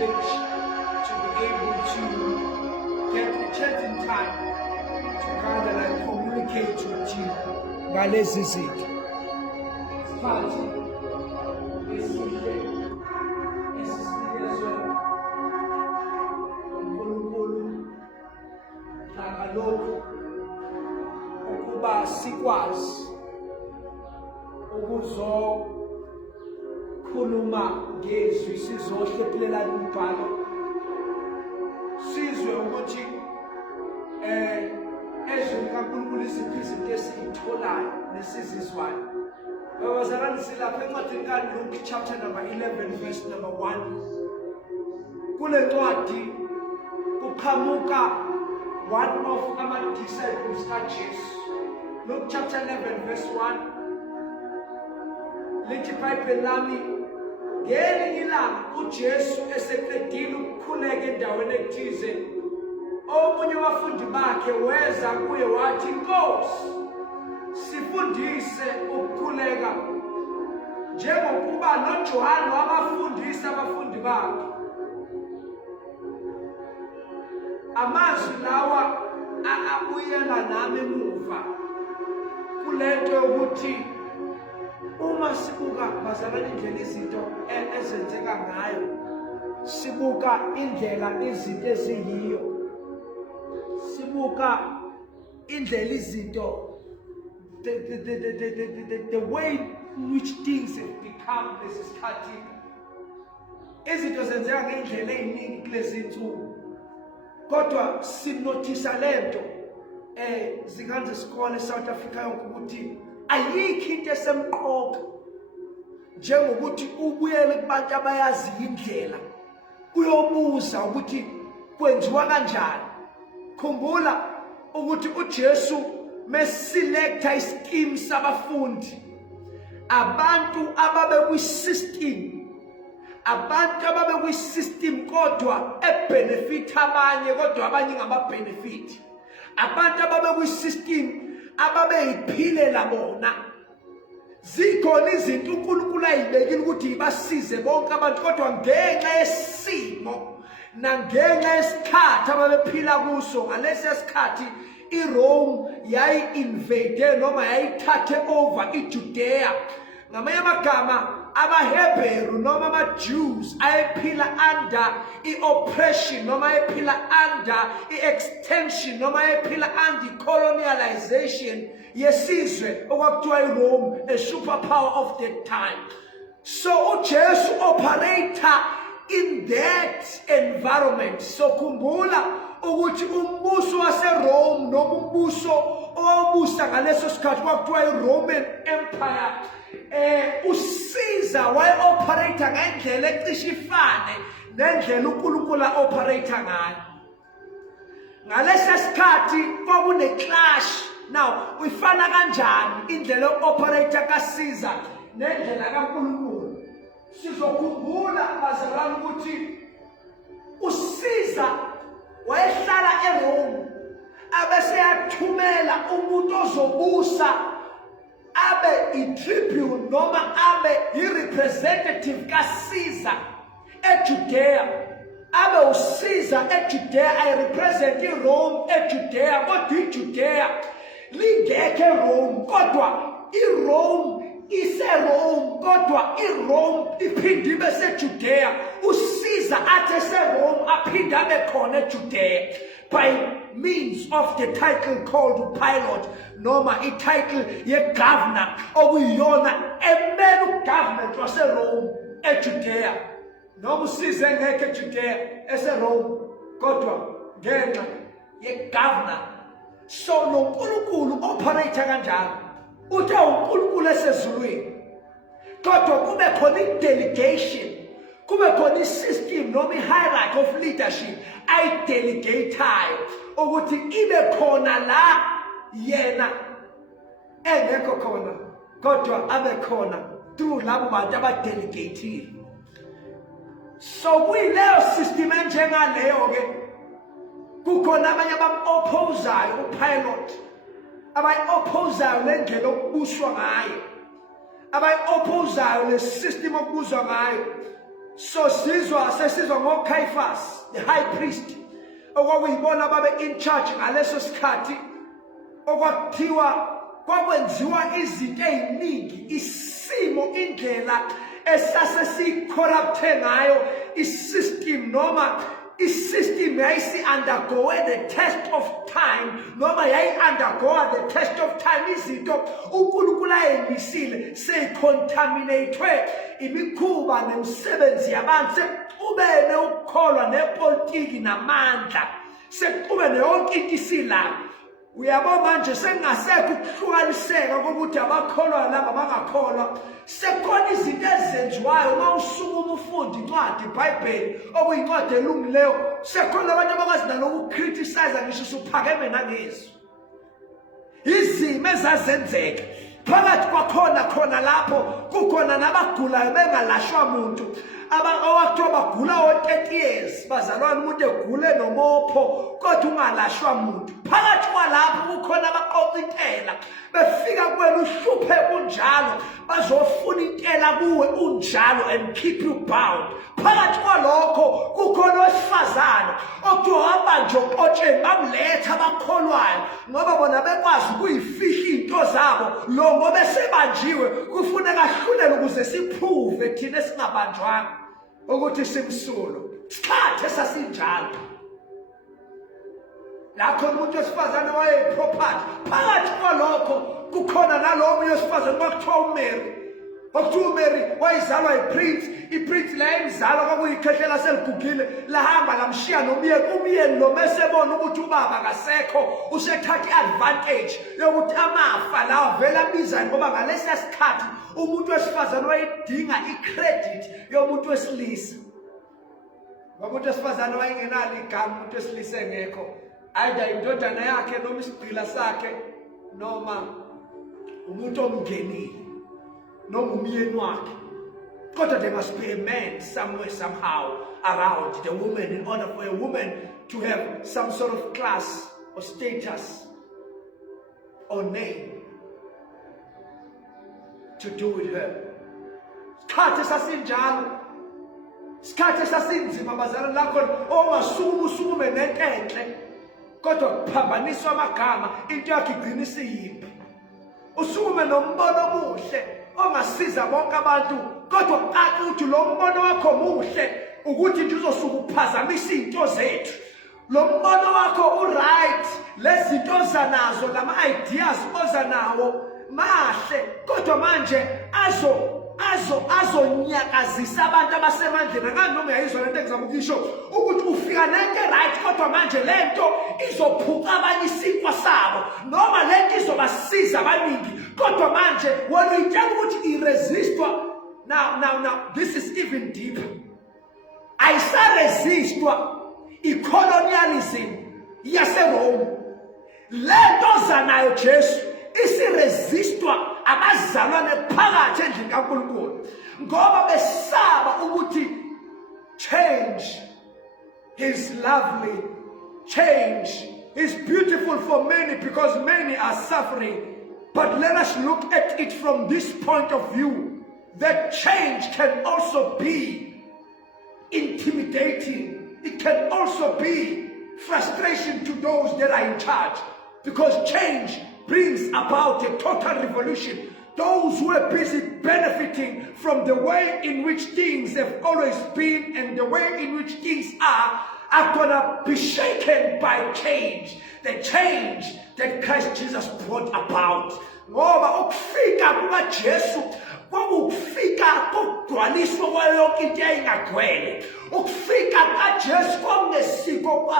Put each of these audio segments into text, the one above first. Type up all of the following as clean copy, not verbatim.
privilege to be able to get a chance in time to kind of like communicate with you ngalezi zinto. Isikhathi esihle esisinikezwe uNkulunkulu nakalokhu ukuba sikwazi ukuzokhuluma ngezwi sizohlephulelana umbhalo sizwe ukuthi ezweni kaNkulunkulu iziphi izinto esiyitholayo nesizizwayo. Babazalwane, silapha encwadini kaLuke chapter number 11 verse number 1. Kule ncwadi kuqhamuka one of ama-disciples kaJesu. Luke chapter 11 verse 1 lithi iBhayibheli lami, ngelinye ilanga uJesu eseqedile ukukhuleka endaweni ethize, omunye wabafundi bakhe weza kuye wathi, Nkosi, sifundise ukukhuleka njengokuba noJohane wabafundisa abafundi bakhe. Amazwi lawa abuyela nami emuva kulento yokuthi uma sibuka bazalwane indlela izinto ezenzeka ngayo, sibuka indlela izinto eziyiyo, sibuka indlela izinto the way in which things have become lesikhathi. Izinto zenzeka ngendlela eziningi kulezi insuku, kodwa sinothisa lento zingane zesikole eSouth Africa yonke ukuthi ayikho into esemqoka njengokuthi ubuyele kubantu abayazi indlela uyobuza ukuthi kwenziwa kanjani. Khumbula ukuthi uJesu meselecta ischeme sabafundi, abantu ababe kwi-system, abantu ababe kwi-system kodwa ebenefit abanye kodwa abanye ngaba-benefit, abantu ababe kwi-system ababe iphilela bona. Zikhona izinto uNkulunkulu ayibekile ukuthi ibasize bonke abantu, kodwa ngenxa yesimo nangenxa yesikhathi ababephila kuso, ngalesi sikhathi iRome yayi-invade noma yayithathe over iJudea. Ngamanye amagama, abaHebheru noma ama-Jews ayephila under i-oppression noma ayephila under i-extension noma ayephila under i-colonialization yesizwe okwakuthiwa iRome, a superpower of that time. So uJesu operator in that environment. So khumbula ukuthi umbuso waseRome noma umbuso owabusa ngaleso sikhathi kwakuthiwa iRoman Empire usiza waye-operator ngendlela ecishe ifane nendlela uNkulunkulu operator ngayo. Ngalesi sikhathi kwakune-clash. Now uyifana kanjani indlela yo-operator kaSiza nendlela kaNkulunkulu? Sizokhumbula bazalwane ukuthi uSiza wayehlala eRome, abese yathumela umuntu ozobusa abe i-tribune noma abe i-representative kaSiza eJudea. Abe uSiza eJudea ayi-represent iRome eJudea, kodwa iJudea lingekho eRome, kodwa iRome iseRome, kodwa iRome iphinde ibe seJudea. uSiza athi eseRome aphinde abe khona eJudea by means of the title called Pilate noma i-title ye-governor okuyiyona emele ugovernment waseRome eJudea. Noma uSiza engekho eJudea eseRome, kodwa ngenxa ye-governor. So noNkulunkulu operator kanjalo. Uthe uNkulunkulu esezulwini, kodwa kube khona i-delegation, kube khona i-system noma i-hierarchy of leadership ayi-delegatayo ukuthi ibe khona la yena engekho khona, kodwa abe khona through labo bantu abadelegatile. So kuyileyo system enjengaleyo-ke kukhona abanye abam-opposayo uPilate, abayi-opposayo le ndlela okubuswa ngayo, abayi-opposayo le system okubuswa ngayo. So sesizwa ngoCaiphas, the high priest, okwakuyibona babe in charge ngaleso sikhathi, okwakuthiwa kwakwenziwa izinto eziningi, isimo indlela esase sicorrupte ngayo isystem, noma isystem yayisi-undergoe the test of time, noma yayi-undergoa the test of time. Izinto uNkulunkulu ayemisile seyicontaminathwe imikhuba nemisebenzi yabantu, sekuxubene ukukholwa nepolitiki namandla, sekuxubene yonke into isilapho. Uyabo manje sengasekho ukuhlukaniseka kokuthi abakholwa laba bangakholwa. Sekhona izinto ezenziwayo uma usukuma ufunda incwadi iBhayibheli okuyincwadi elungileyo, sekhona abantu abakwazi nalokucriticize ngisho usuphakeme nangezwi. Izimo ezazenzeka phakathi khona lapho kukhona nabagulayo bengalashwa muntu, awakuthiwa bagula o-30 years, bazalwane umuntu egule nomopho kodwa ungalashwa muntu. Phakathi kwalapho kukhona abaqoqa intela, befika kuwena uhluphe kunjalo, bazofuna intela kuwe unjalo and keep you bound. Phakathi kwalokho kukhona owesifazane okuthiwa wahamba nje oxotsheni, bamletha abakholwayo ngoba bona bekwazi ukuyifihla into zabo. Lo ngoba esebanjiwe kufuneka ahlulele ukuze siphuve thina esingabanjwanga ukuthi simsulo. Isikhathi esasinjalo la khona umuntu wesifazane wayeyiproperty. Phakathi kwalokho kukhona nalomunye wesifazane kwakuthiwa uMary. Okuthiwa uMary wayizalwa iprince la emzalwa kwakuyikhehlela seligugile, lahamba lamshiya nomyeni. Umyeni lo mesebona ukuthi ubaba kasekho, usethatha i-advantage yokuthi amafa lawa vele abizayo, ngoba ngalesiya sikhathi umuntu wesifazane wayedinga i-credit yomuntu wesilisa. Umuntu wesifazane wayengenalo igama, umuntu wesilisa engekho, either indodana yakhe noma isigqila sakhe noma umuntu omngenile noma umyeni wakhe. Kodwa there must be a man somewhere, somehow around the woman in order for a woman to have some sort of class or status or name to do with her. Isikhathi sasinjalo, isikhathi sasinzima bazalwane lakho, ongasukume nento enhle kodwa kuphambaniswa amagama, into yakhe igcina isiyimbi. Usukume nombono omuhle ongasiza bonke abantu kodwa kuqala ukuthi lo mbono wakho muhle ukuthi nje uzosuka uphazamisa izinto zethu. Lo mbono wakho uright, lezi zinto ozanazo, lama ideas ozanawo mahle kodwa manje azonyakazisa abantu abasemandleni. Ngani noma uyayizwa lento engizama ukuyisho ukuthi ufika nento right kodwa manje lento izophuca abanye isinkwa sabo, noma lento izobasiza abaningi kodwa manje wena uyitshela ukuthi iresistwa. Now this is even deeper. Ayisaresistwa i-colonialism yaseRome. Lento zanayo Jesu isiresistwa abazalwane phakathi endlini kaNkulunkulu ngoba besaba ukuthi change is lovely, change is beautiful for many because many are suffering. But let us look at it from this point of view, that change can also be intimidating. It can also be frustration to those that are in charge, because change brings about a total revolution. Those who are busy benefiting from the way in which things have always been and the way in which things are gonna be shaken by change. The change that Christ Jesus brought about. Ngoba ukufika kukaJesu kwakufika kokugcwaliswa kwayonke into eyayingagcwele. Ukufika kukaJesu kwakungesiko.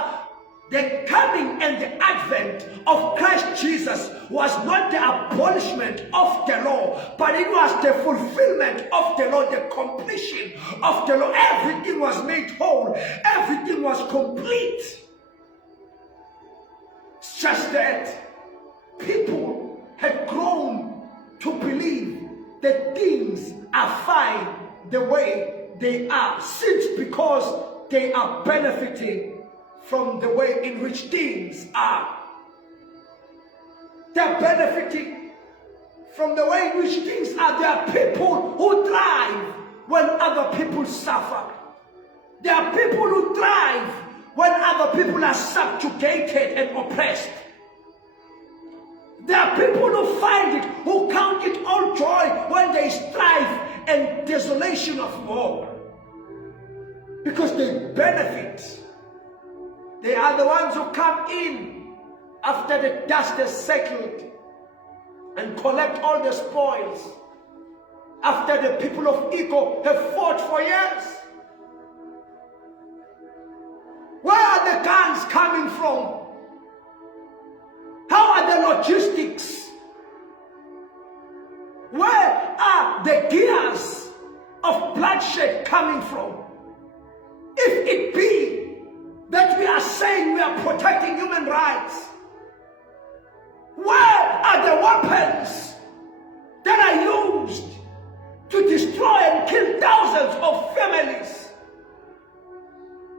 The coming and the advent of Christ Jesus was not the abolishment of the law, but it was the fulfillment of the law, the completion of the law. Everything was made whole. Everything was complete. It's just that people had grown to believe that things are fine the way they are, simply because they are benefiting from the way in which things are. They're benefiting from the way in which things are. There are people who thrive when other people suffer. There are people who thrive when other people are subjugated and oppressed. There are people who find it, who count it all joy when there is strife and desolation of war. Because they benefit. They are the ones who come in after the dust has settled and collect all the spoils. After the people of Iko have fought for years. Where are the guns coming from? How are the logistics? Where are the gears of bloodshed coming from? If it be that we are saying we are protecting human rights, where are the weapons that are used to destroy and kill thousands of families?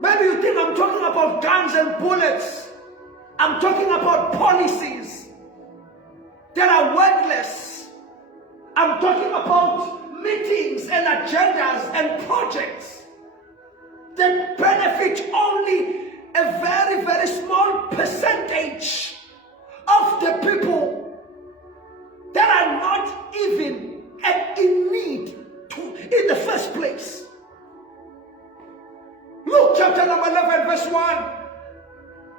Maybe you think I'm talking about guns and bullets. I'm talking about policies that are worthless. I'm talking about meetings and agendas and projects that benefit only a very, very small percentage of the people that are not even in need in the first place. Luke chapter number 11 verse 1.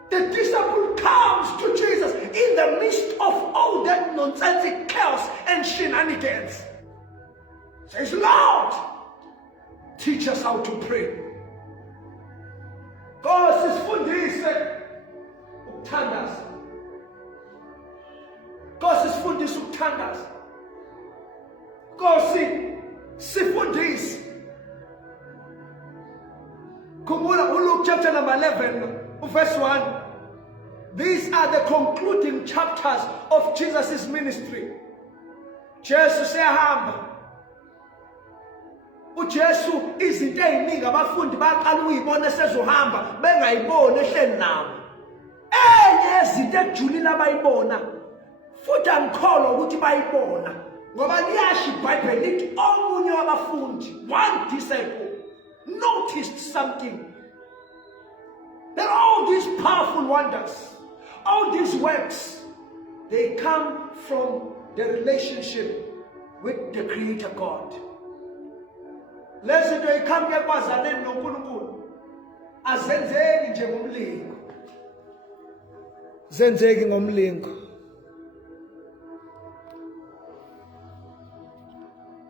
The disciple comes to Jesus in the midst of all that nonsensical chaos and shenanigans. Says, Lord, teach us how to pray. God sifundise ukuthandaza. God sifundise ukuthandaza. God sifundise. Khumbula uLuke chapter number 11 verse 1. These are the concluding chapters of Jesus' ministry. Jesu seyahamba. uJesu izinto eziningi abafundi baqala uyibona sezohamba bengayiboni ehleni nabo. Enye izinto ejulile abayibona futhi angikholwa ukuthi bayibona ngoba liyasho iBhayibheli lithi omunye wabafundi, one disciple, noticed something. That all these powerful wonders, all these works, they come from the relationship with the Creator God. Lezinto ikhamba ekwazaneni noNkulunkulu azenzeki nje ngomlingo. Zenzeki ngomlingo.